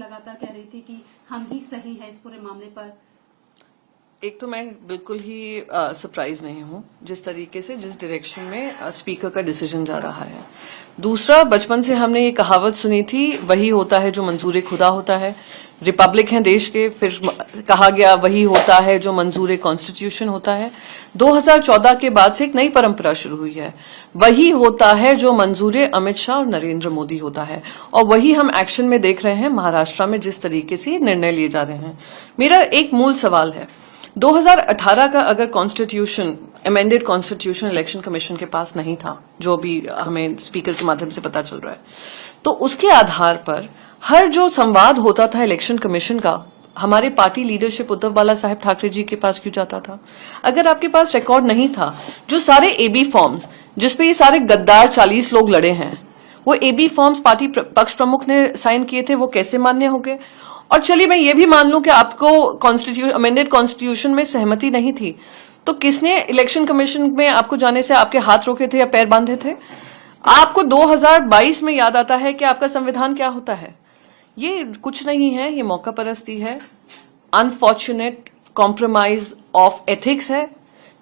लगातार कह रही थी कि हम ही सही है इस पूरे मामले पर। एक तो मैं बिल्कुल ही सरप्राइज नहीं हूं जिस तरीके से जिस डायरेक्शन में स्पीकर का डिसीजन जा रहा है। दूसरा, बचपन से हमने ये कहावत सुनी थी, वही होता है जो मंजूर खुदा होता है। रिपब्लिक है देश के, फिर कहा गया वही होता है जो मंजूर कॉन्स्टिट्यूशन होता है। 2014 के बाद से एक नई परंपरा शुरू हुई है, वही होता है जो मंजूर अमित शाह और नरेंद्र मोदी होता है। और वही हम एक्शन में देख रहे हैं महाराष्ट्र में, जिस तरीके से निर्णय लिए जा रहे हैं। मेरा एक मूल सवाल है, 2018 का अगर constitution, amended constitution election commission के पास नहीं था, जो भी हमें स्पीकर के माध्यम से पता चल रहा है, तो उसके आधार पर हर जो संवाद होता था इलेक्शन कमीशन का, हमारे पार्टी लीडरशिप उद्धव बाला साहेब ठाकरे जी के पास क्यों जाता था? अगर आपके पास रिकॉर्ड नहीं था, जो सारे एबी फॉर्म्स जिसपे ये सारे गद्दार 40 लोग लड़े हैं, वो एबी फॉर्म्स पार्टी पक्ष प्रमुख ने साइन किए थे, वो कैसे मान्य हो गए? और चलिए मैं ये भी मान लूं कि आपको अमेंडेड कॉन्स्टिट्यूशन में सहमति नहीं थी, तो किसने इलेक्शन कमीशन में आपको जाने से आपके हाथ रोके थे या पैर बांधे थे? आपको 2022 में याद आता है कि आपका संविधान क्या होता है? ये कुछ नहीं है, ये मौका परस्ती है, अनफॉर्चुनेट कॉम्प्रोमाइज ऑफ एथिक्स है।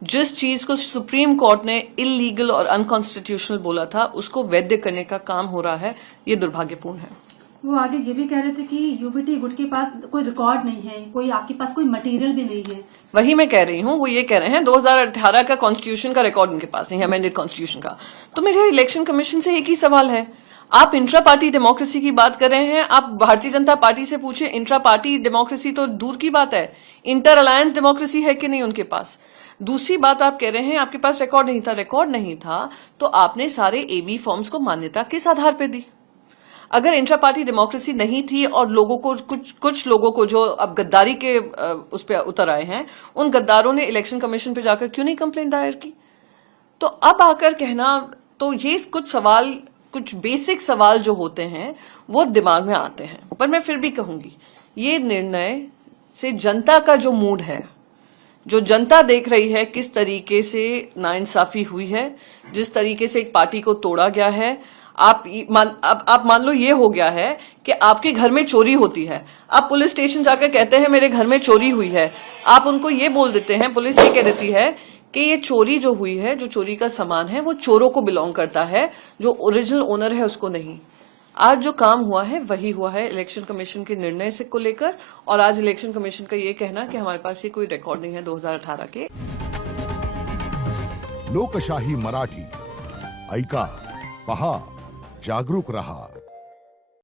जिस चीज को सुप्रीम कोर्ट ने इलीगल और अनकॉन्स्टिट्यूशनल बोला था, उसको वैध करने का काम हो रहा है, ये दुर्भाग्यपूर्ण है। वो आगे ये भी कह रहे थे कि यूबीटी गुट के पास कोई रिकॉर्ड नहीं है, कोई आपके पास कोई मटेरियल भी नहीं है। वही मैं कह रही हूँ, वो ये कह रहे हैं 2018 का कॉन्स्टिट्यूशन का रिकॉर्ड उनके पास नहीं है, अमेंडेड कॉन्स्टिट्यूशन का। तो मेरे इलेक्शन कमीशन से एक ही सवाल है, आप इंट्रा पार्टी डेमोक्रेसी की बात कर रहे हैं, आप भारतीय जनता पार्टी से पूछे, इंट्रा पार्टी डेमोक्रेसी तो दूर की बात है, इंटर अलायंस डेमोक्रेसी है कि नहीं उनके पास? दूसरी बात, आप कह रहे हैं आपके पास रिकॉर्ड नहीं था। रिकॉर्ड नहीं था तो आपने सारे एबी फॉर्म्स को मान्यता किस आधार पर दी? अगर इंट्रा पार्टी डेमोक्रेसी नहीं थी और लोगों को कुछ लोगों को जो अब गद्दारी के उस पर उतर आए हैं, उन गद्दारों ने इलेक्शन कमीशन पे जाकर क्यों नहीं कंप्लेंट दायर की? तो अब आकर कहना, तो ये कुछ सवाल, कुछ बेसिक सवाल जो होते हैं वो दिमाग में आते हैं। पर मैं फिर भी कहूंगी, ये निर्णय से जनता का जो मूड है, जो जनता देख रही है किस तरीके से नाइंसाफी हुई है, जिस तरीके से एक पार्टी को तोड़ा गया है। आप मान लो ये हो गया है कि आपके घर में चोरी होती है, आप पुलिस स्टेशन जाकर कहते हैं मेरे घर में चोरी हुई है, आप उनको ये बोल देते हैं, पुलिस ये कह देती है कि ये चोरी जो हुई है, जो चोरी का सामान है, वो चोरों को बिलोंग करता है, जो ओरिजिनल ओनर है उसको नहीं। आज जो काम हुआ है वही हुआ है इलेक्शन कमीशन के निर्णय से को लेकर, और आज इलेक्शन कमीशन का ये कहना कि हमारे पास ये कोई रिकॉर्ड नहीं है 2018 के। लोकशाही मराठी ऐका, पहा, जागरूक रहा।